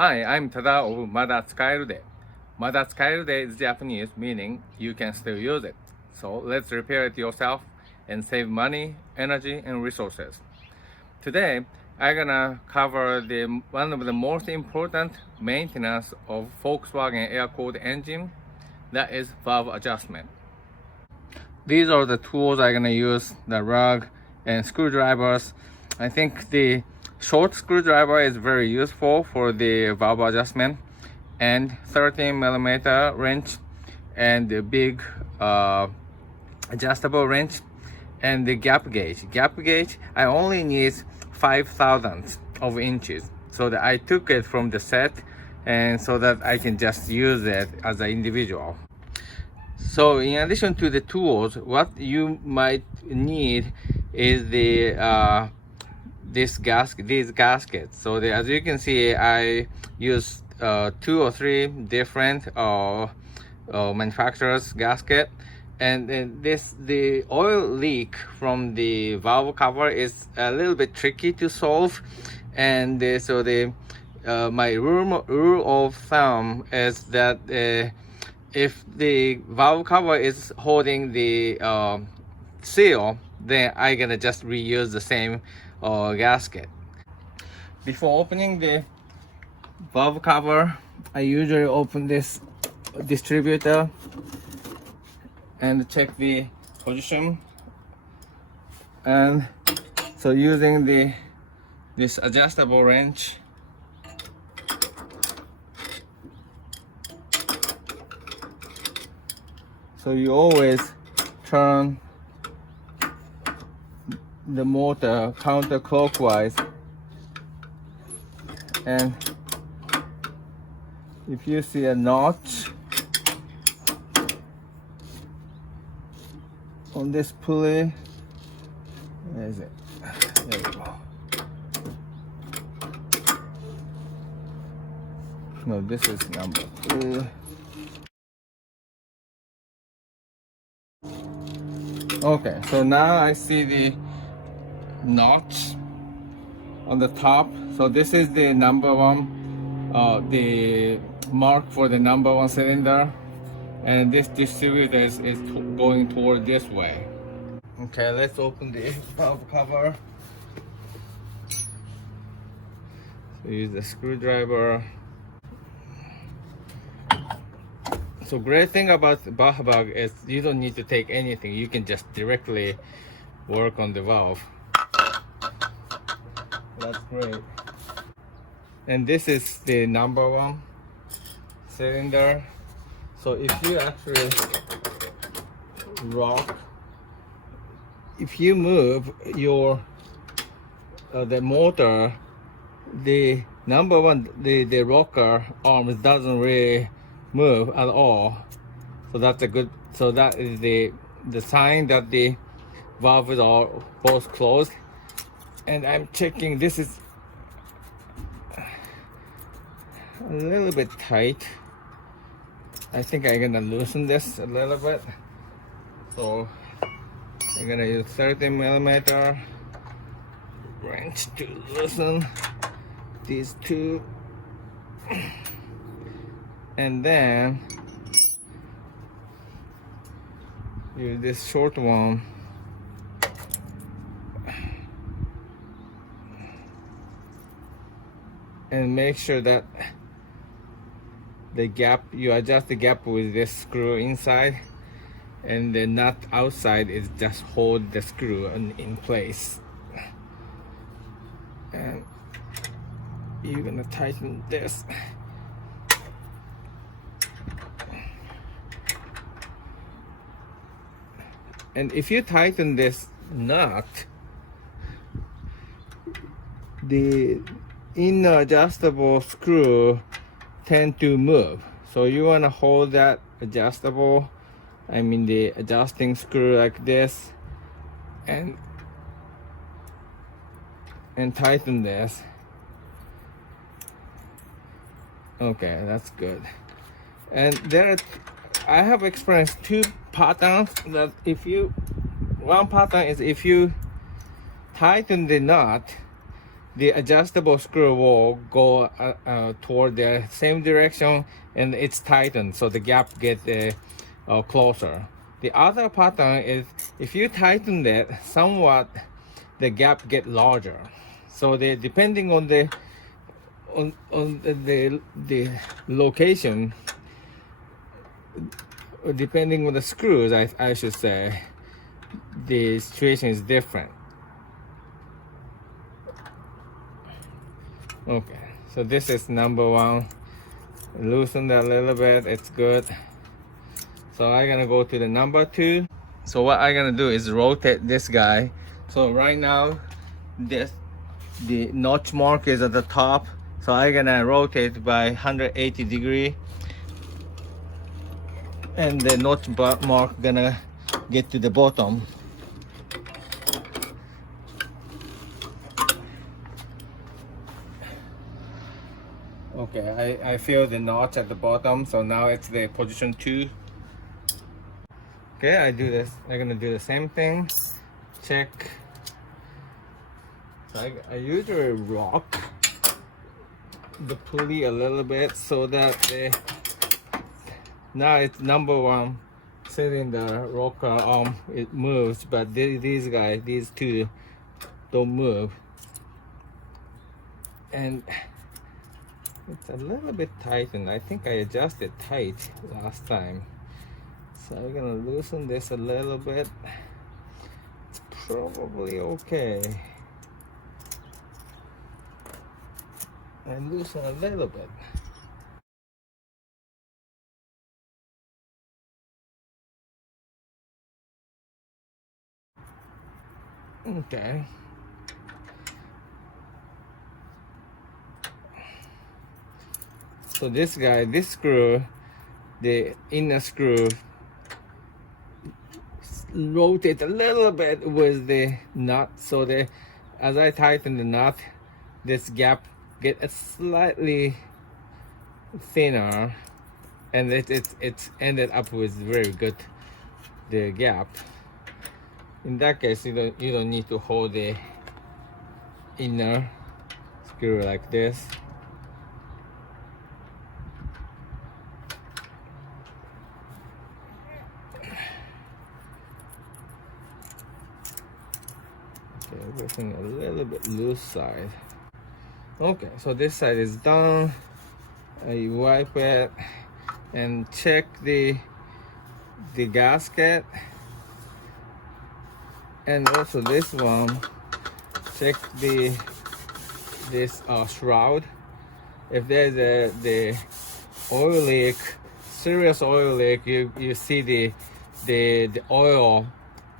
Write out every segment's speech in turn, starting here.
Hi, I'm Tada of Mada Tsukaeru de. Mada Tsukaeru de is Japanese, meaning you can still use it. So let's repair it yourself and save money, energy, and resources. Today, I'm gonna cover one of the most important maintenance of Volkswagen air-cooled engine, that is valve adjustment. These are the tools I'm gonna use, the rug and screwdrivers. I think the short screwdriver is very useful for the valve adjustment, and 13mm wrench and the big adjustable wrench and the gap gauge. Gap gauge, I only need 5/1000 of inches, so that I took it from the set and so that I can just use it as an individual. So in addition to the tools, what you might need is these gaskets. So as you can see, I use 2 or 3 different manufacturers gasket, and the oil leak from the valve cover is a little bit tricky to solve, and my rule of thumb is that if the valve cover is holding the seal, then I'm gonna just reuse the same gasket. Before opening the valve cover, I usually open this distributor and check the position, and so using this adjustable wrench, so you always turn the motor counterclockwise, and if you see a notch on this pulley, where is it? There we go. No, this is number 2. Okay, so now I see the notch on the top. So this is the number 1, the mark for the number 1 cylinder, and this distributor is going toward this way. Okay, let's open the valve cover. So use the screwdriver. So great thing about Baja Bug is you don't need to take anything. You can just directly work on the valve. That's great. And this is the number 1 cylinder. So if you actually rock, if you move your the motor, the number 1, the rocker arms doesn't really move at all. So that's a good, so that is the sign that the valves are both closed. And I'm checking, this is a little bit tight. I think I'm gonna loosen this a little bit. So I'm gonna use 13mm wrench to loosen these 2, and then use this short one and make sure that the gap, you adjust the gap with this screw inside, and the nut outside is just hold the screw in place. And you're gonna tighten this. And if you tighten this nut, the inner adjustable screw tend to move. So you want to hold that adjustable, the adjusting screw like this, and tighten this. Okay, that's good. And I have experienced 2 patterns that one pattern is if you tighten the nut, the adjustable screw will go toward the same direction, and it's tightened, so the gap get closer. The other pattern is if you tighten it somewhat, the gap get larger. So depending on the location, depending on the screws, I should say, the situation is different. Okay, so this is number one. Loosen that a little bit, it's good. So I'm gonna go to the number two. So what I'm gonna do is rotate this guy. So right now, the notch mark is at the top. So I'm gonna rotate by 180 degree. And the notch mark gonna get to the bottom. Okay, I feel the notch at the bottom, so now it's the position 2. Okay, I'm gonna do the same thing. Check. So I usually rock the pulley a little bit so that now it's number one sitting the rocker arm, it moves, but these two don't move. And it's a little bit tight, and I think I adjusted tight last time. So I'm gonna loosen this a little bit. It's probably okay. And loosen a little bit. Okay. So this screw, the inner screw, rotate a little bit with the nut, so as I tighten the nut, this gap get a slightly thinner, and it's ended up with very good the gap. In that case, you don't need to hold the inner screw like this. Okay, everything a little bit loose side. Okay, so this side is done. I wipe it and check the gasket, and also this one. Check this shroud. If there's the oil leak, serious oil leak, you see the oil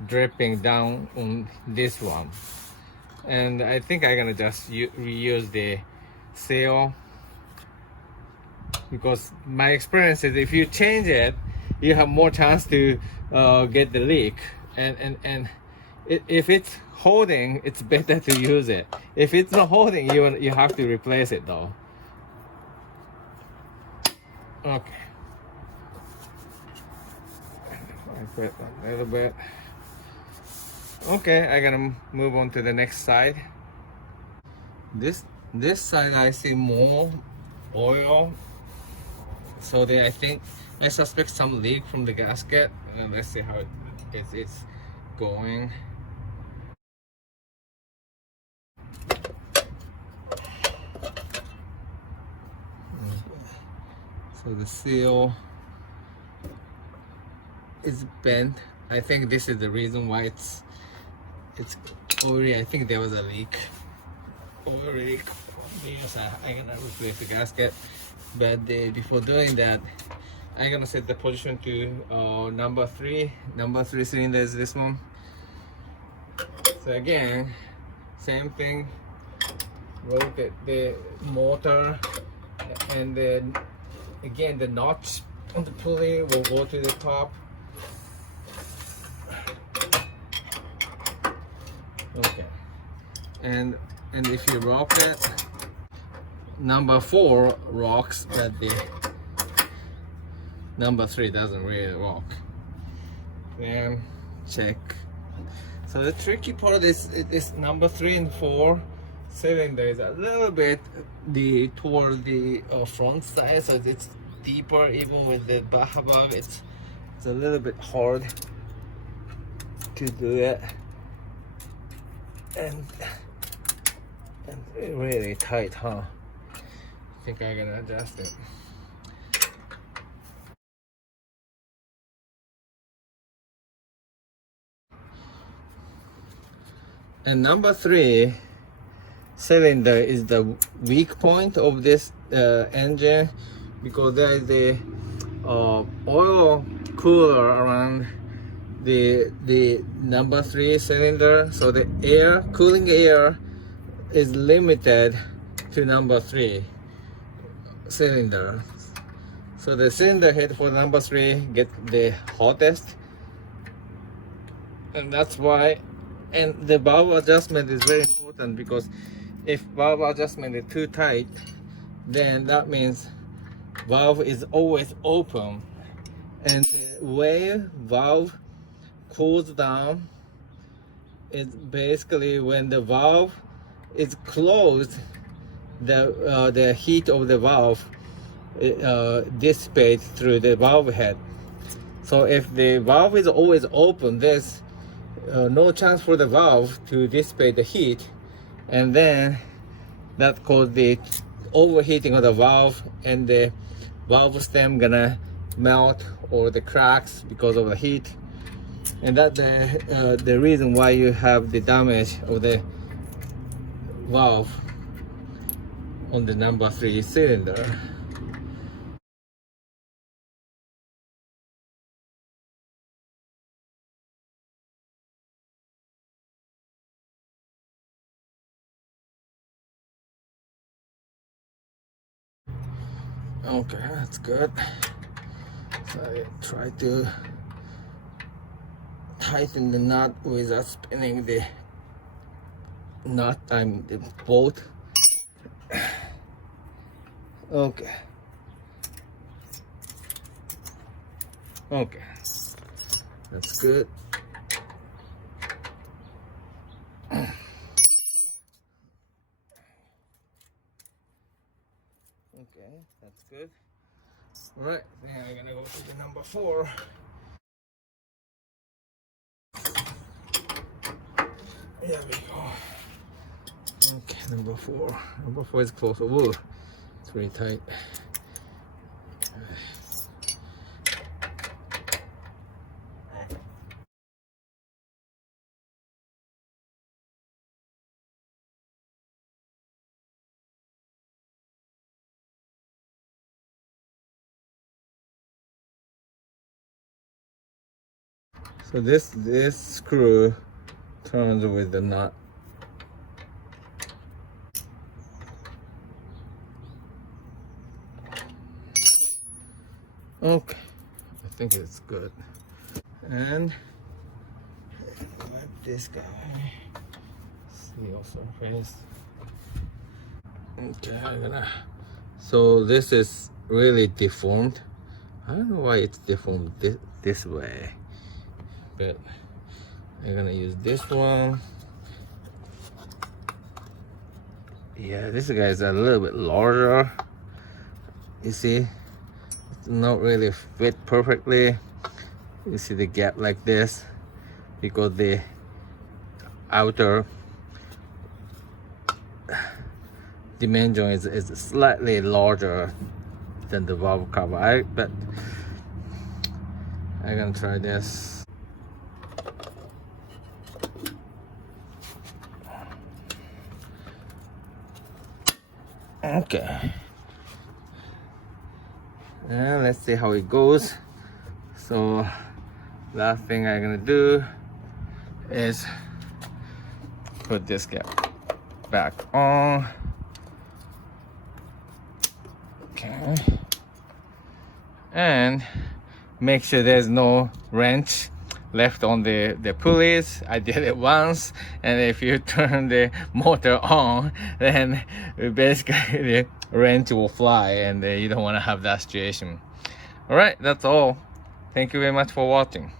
dripping down on this one. And I think I'm gonna just reuse the seal, because my experience is if you change it, you have more chance to get the leak. And if it's holding, it's better to use it. If it's not holding, you have to replace it though. Okay. I put a little bit. Okay, I'm gonna move on to the next side. This side I see more oil, so I suspect some leak from the gasket. Let's see how it's going. So the seal is bent. I think this is the reason why it's oily. I think there was a leak. Oil leak. Yes, I'm gonna replace the gasket. But before doing that, I'm gonna set the position to number 3. Number 3 cylinder is this one. So again, same thing. Rotate the motor, and then again the notch on the pulley will go to the top. Okay, and if you rock it, number 4 rocks, but the number 3 doesn't really rock. Then check. So the tricky part is number 3 and 4. cylinder is a little bit toward the front side, so it's deeper. Even with the Baja Bug, it's a little bit hard to do it, and really tight, huh? I think I'm gonna adjust it. And number 3 cylinder is the weak point of this engine, because there is the oil cooler around the number 3 cylinder, so the cooling air is limited to number 3 cylinder. So the cylinder head for number 3 get the hottest, and that's why. And the valve adjustment is very important, because if valve adjustment is too tight, then that means valve is always open, and the way valve cools down is basically when the valve is closed, the heat of the valve dissipates through the valve head. So if the valve is always open, there's no chance for the valve to dissipate the heat, and then that causes the overheating of the valve, and the valve stem gonna melt or the cracks because of the heat, and that's the reason why you have the damage of the valve on the number 3 cylinder. Okay, that's good. So I try to tighten the nut without spinning the nut, the bolt. Okay. Okay, that's good. Okay, that's good. All right, then I'm gonna go to the number 4. There we go. Okay, number 4. Number 4 is close. Oh, it's pretty tight. So this screw turns with the nut. Okay, I think it's good. And grab this guy. Seal surface. Okay, so this is really deformed. I don't know why it's deformed this way, but I'm gonna use this one. Yeah, this guy is a little bit larger. You see, it's not really fit perfectly. You see the gap like this because the outer dimension is slightly larger than the valve cover. But I'm gonna try this. Okay, and let's see how it goes. So last thing I'm gonna do is put this cap back on. Okay, and make sure there's no wrench left on the pulleys. I did it once, and if you turn the motor on, then basically the wrench will fly, and you don't want to have that situation. All right, that's all. Thank you very much for watching.